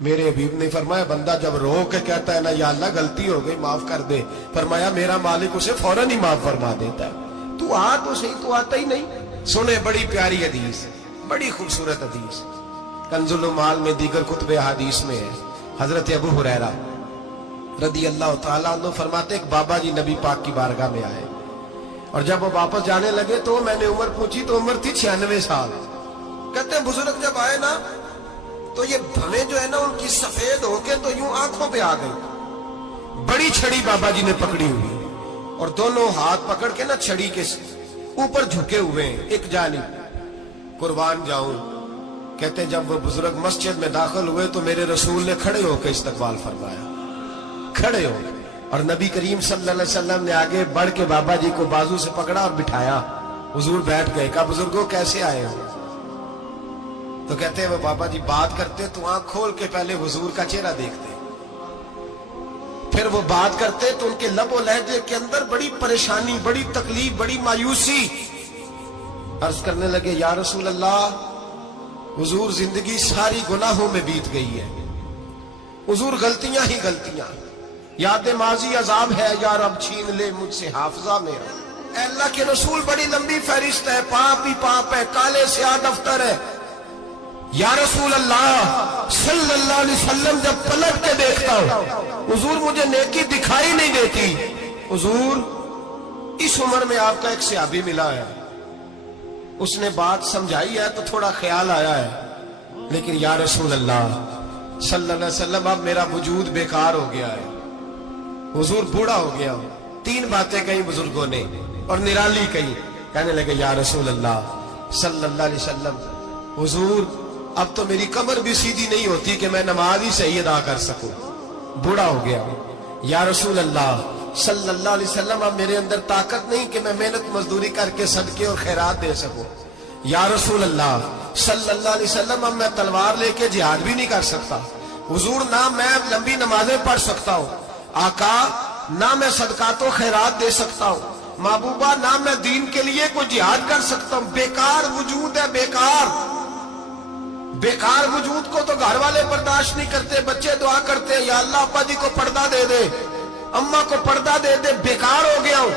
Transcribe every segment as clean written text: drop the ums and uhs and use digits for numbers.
میرے حبیب نے فرمایا بندہ جب رو کے کہتا ہے نا یا اللہ غلطی ہو گئی معاف کر دے، فرمایا میرا مالک اسے فوراً ہی معاف فرما دیتا ہے۔ تو آ تو صحیح، تو آتا ہی نہیں۔ سنے بڑی پیاری حدیث، بڑی خوبصورت حدیث، کنز المال میں دیگر کتب حدیث میں ہے۔ حضرت ابو ہریرہ رضی اللہ تعالیٰ عنہ فرماتے ایک بابا جی نبی پاک کی بارگاہ میں آئے، اور جب وہ واپس جانے لگے تو میں نے عمر پوچھی تو عمر تھی 96 سال۔ کہتے ہیں بزرگ جب آئے نا تو یہ بھویں جو ہے نا ان کی سفید ہو کے تو یوں آنکھوں پہ آ گئی۔ بڑی چھڑی بابا جی نے پکڑی ہوئی اور دونوں ہاتھ پکڑ کے نا چھڑی کے اوپر جھکے ہوئے ہیں ایک جانب، قربان جاؤں۔ کہتے ہیں جب وہ بزرگ مسجد میں داخل ہوئے تو میرے رسول نے کھڑے ہو کے استقبال فرمایا، کھڑے ہو، اور نبی کریم صلی اللہ علیہ وسلم نے آگے بڑھ کے بابا جی کو بازو سے پکڑا اور بٹھایا۔ حضور بیٹھ گئے، کہا بزرگوں کیسے آئے ہو؟ تو کہتے ہیں وہ بابا جی بات کرتے تو آنکھ کھول کے پہلے حضور کا چہرہ دیکھتے، پھر وہ بات کرتے تو ان کے لب و لہجے کے اندر بڑی پریشانی، بڑی تکلیف، بڑی مایوسی۔ عرض کرنے لگے یا رسول اللہ، حضور زندگی ساری گناہوں میں بیت گئی ہے، حضور غلطیاں ہی غلطیاں، یاد ماضی عذاب ہے، یا رب چھین لے مجھ سے حافظہ میرا۔ اے اللہ کے رسول بڑی لمبی فہرست ہے، پاپ ہی پاپ ہے، کالے سیاہ دفتر ہے۔ یا رسول اللہ صلی اللہ علیہ وسلم جب پلٹ کے دیکھتا ہوں حضور مجھے نیکی دکھائی نہیں دیتی۔ حضور اس عمر میں آپ کا ایک صحابی ملا ہے، اس نے بات سمجھائی ہے تو تھوڑا خیال آیا ہے، لیکن یا رسول اللہ صلی اللہ علیہ وسلم اب میرا وجود بیکار ہو گیا ہے، حضور بوڑھا ہو گیا ہوں۔ تین باتیں کہیں بزرگوں نے اور نرالی کہیں، کہنے لگے یا رسول اللہ صلی اللہ علیہ وسلم، حضور اب تو میری کمر بھی سیدھی نہیں ہوتی کہ میں نماز ہی صحیح ادا کر سکوں، بوڑھا ہو گیا۔ یا رسول اللہ صلی اللہ علیہ وسلم اب میرے اندر طاقت نہیں کہ میں محنت مزدوری کر کے صدقے اور خیرات دے سکوں۔ یا رسول اللہ صلی اللہ علیہ وسلم اب میں تلوار لے کے جہاد بھی نہیں کر سکتا، حضور نہ میں لمبی نمازیں پڑھ سکتا ہوں، آقا نہ میں صدقات و خیرات دے سکتا ہوں، محبوبہ نہ میں دین کے لیے کوئی جہاد کر سکتا ہوں، بیکار وجود ہے، بیکار وجود کو تو گھر والے برداشت نہیں کرتے، بچے دعا کرتے ہیں یا اللہ ابا جی کو پردہ دے دے، اماں کو پردہ دے دے، بیکار ہو گیا ہوں،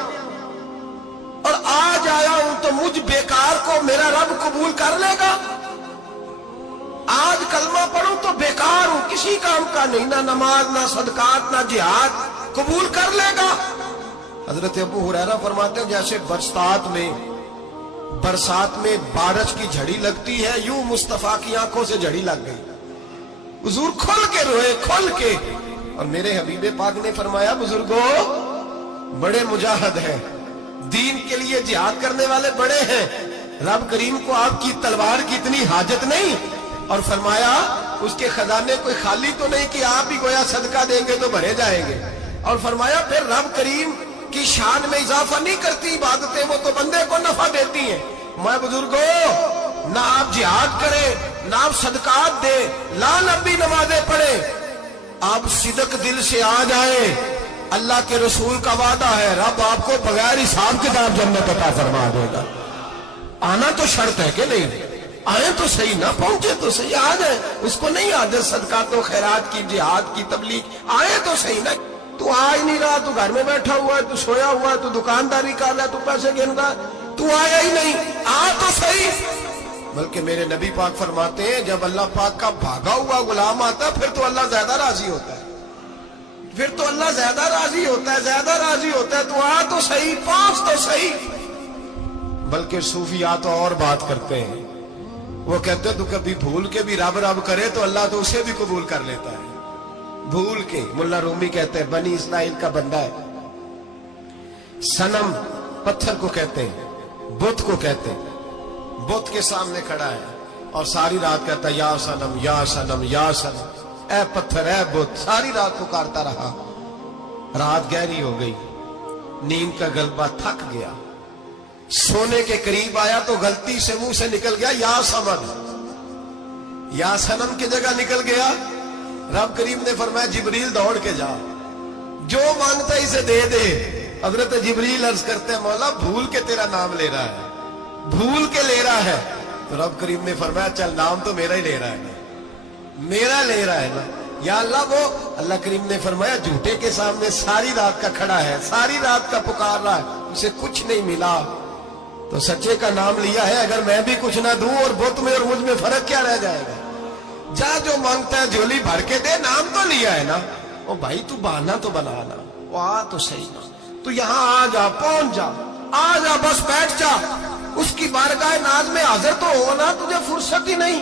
اور آج آیا ہوں تو مجھ بیکار کو میرا رب قبول کر لے گا؟ آج کلمہ پڑھوں تو بیکار ہوں، کسی کام کا نہیں، نہ نماز نہ صدقات نہ جہاد، قبول کر لے گا؟ حضرت ابو ہریرہ فرماتے ہیں جیسے برسات میں بارش کی جھڑی لگتی ہے، یوں مصطفیٰ کی آنکھوں سے جھڑی لگ گئی، حضور کھل کے روئے، کھل کے۔ اور میرے حبیب پاک نے فرمایا بزرگوں بڑے مجاہد ہیں، دین کے لیے جہاد کرنے والے بڑے ہیں، رب کریم کو آپ کی تلوار کی اتنی حاجت نہیں، اور فرمایا اس کے خزانے کوئی خالی تو نہیں کہ آپ ہی گویا صدقہ دیں گے تو بھرے جائیں گے، اور فرمایا پھر رب کریم کی شان میں اضافہ نہیں کرتی عبادتیں، وہ تو بندے کو نفع دیتی ہیں۔ میں بزرگوں نہ آپ جہاد کریں، نہ آپ صدقات دیں، لا لمبی نمازیں پڑھیں، آپ صدق دل سے آ جائیں، اللہ کے رسول کا وعدہ ہے رب آپ کو بغیر حساب کتاب جنت عطا فرما دے گا۔ آنا تو شرط ہے کہ نہیں؟ آئیں تو صحیح، نہ پہنچے تو صحیح، آ جائیں، اس کو نہیں عادت صدقات و خیرات کی، جہاد کی، تبلیغ، آئیں تو صحیح۔ نہ تو آ ہی نہیں رہا، تو گھر میں بیٹھا ہوا ہے، تو سویا ہوا ہے، تو دکانداری کر رہا ہے، تو پیسے گن رہا ہے، تو آیا ہی نہیں، آ تو صحیح۔ بلکہ میرے نبی پاک فرماتے ہیں جب اللہ پاک کا بھاگا ہوا غلام آتا ہے پھر تو اللہ زیادہ راضی ہوتا ہے، پھر تو اللہ زیادہ راضی ہوتا ہے، زیادہ راضی ہوتا ہے، تو آ تو صحیح، پاس تو صحیح۔ بلکہ صوفیاء تو اور بات کرتے ہیں، وہ کہتے ہیں تو کبھی بھول کے بھی رب رب کرے تو اللہ تو اسے بھی قبول کر لیتا ہے، بھول کے۔ ملا رومی کہتے ہیں بنی اسرائیل کا بندہ ہے، صنم پتھر کو کہتے ہیں، بت کو کہتے ہیں، بت کے سامنے کھڑا ہے اور ساری رات کہتا ہے یا صنم یا صنم یا صنم، اے پتھر اے بت، ساری رات پکارتا رہا، رات گہری ہو گئی، نیند کا غلبہ، تھک گیا، سونے کے قریب آیا تو غلطی سے منہ سے نکل گیا یا صمد، یا صنم کی جگہ نکل گیا۔ رب کریم نے فرمایا جبریل دوڑ کے جا، جو مانگتا ہے اسے دے دے۔ حضرت جبریل عرض کرتے ہیں مولا بھول کے تیرا نام لے رہا ہے، بھول کے لے رہا ہے، تو رب کریم نے فرمایا چل نام تو میرا ہی لے رہا ہے، میرا لے رہا ہے نا یا اللہ. وہ اللہ کریم نے فرمایا جھوٹے کے سامنے ساری رات کا کھڑا ہے, ساری رات کا پکار رہا ہے, اسے کچھ نہیں ملا تو سچے کا نام لیا ہے. اگر میں بھی کچھ نہ دوں اور بت میں اور مجھ میں فرق کیا رہ جائے گا؟ جا جو مانگتا ہے جھولی بھر کے دے, نام تو لیا ہے نا. او بھائی تو بہانا تو بنانا, وہ آ تو صحیح نا, تو یہاں آ جا, پہنچ جا, آ جا, بس بیٹھ جا. اس کی بارگاہ ناز میں حاضر تو ہونا, تجھے فرصت ہی نہیں.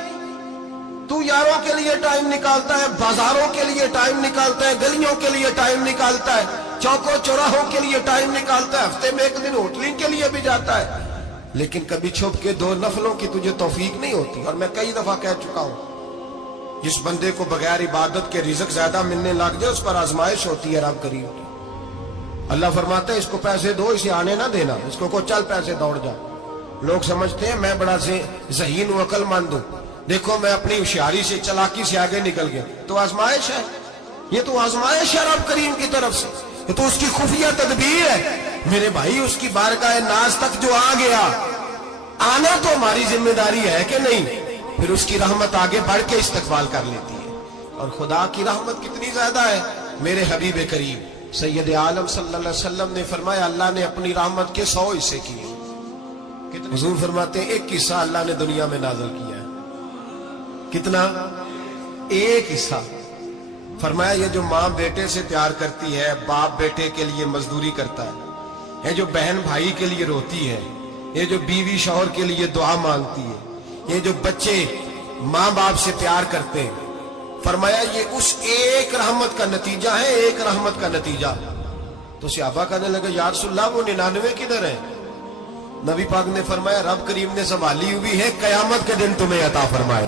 تو یاروں کے لیے ٹائم نکالتا ہے, بازاروں کے لیے ٹائم نکالتا ہے, گلیوں کے لیے ٹائم نکالتا ہے, چوکوں چوراہوں کے لیے ٹائم نکالتا ہے, ہفتے میں ایک دن ہوٹلنگ کے لیے بھی جاتا ہے. لیکن کبھی چھپ کے 2 نفلوں کی تجھے توفیق نہیں ہوتی. اور میں کئی دفعہ کہہ چکا ہوں, جس بندے کو بغیر عبادت کے رزق زیادہ ملنے لگ جائے اس پر آزمائش ہوتی ہے رب کریم کی. اللہ فرماتا ہے اس کو پیسے دو, اسے آنے نہ دینا, اس کو چل پیسے دوڑ جا. لوگ سمجھتے ہیں میں بڑا ذہین و عقل مند ہوں, دیکھو میں اپنی ہوشیاری سے, چلاکی سے آگے نکل گیا. تو آزمائش ہے, یہ تو آزمائش ہے رب کریم کی طرف سے, یہ تو اس کی خفیہ تدبیر ہے. میرے بھائی اس کی بارگاہ ناز تک جو آ گیا, آنا تو ہماری ذمہ داری ہے کہ نہیں, پھر اس کی رحمت آگے بڑھ کے استقبال کر لیتی ہے. اور خدا کی رحمت کتنی زیادہ ہے. میرے حبیب کریم سید عالم صلی اللہ علیہ وسلم نے فرمایا اللہ نے اپنی رحمت کے 100 حصے کیے. حضور فرماتے ہیں 1 حصہ اللہ نے دنیا میں نازل کیا ہے. کتنا؟ 1 حصہ. فرمایا یہ جو ماں بیٹے سے پیار کرتی ہے, باپ بیٹے کے لیے مزدوری کرتا ہے, یہ جو بہن بھائی کے لیے روتی ہے, یہ جو بیوی شوہر کے لیے دعا مانگتی ہے, یہ جو بچے ماں باپ سے پیار کرتے ہیں, فرمایا یہ اس ایک رحمت کا نتیجہ ہے, ایک رحمت کا نتیجہ. تو صحابہ کہنے لگے یا رسول اللہ وہ 99 کدھر ہیں؟ نبی پاک نے فرمایا رب کریم نے سنبھالی ہوئی ہے, قیامت کے دن تمہیں عطا فرمائے.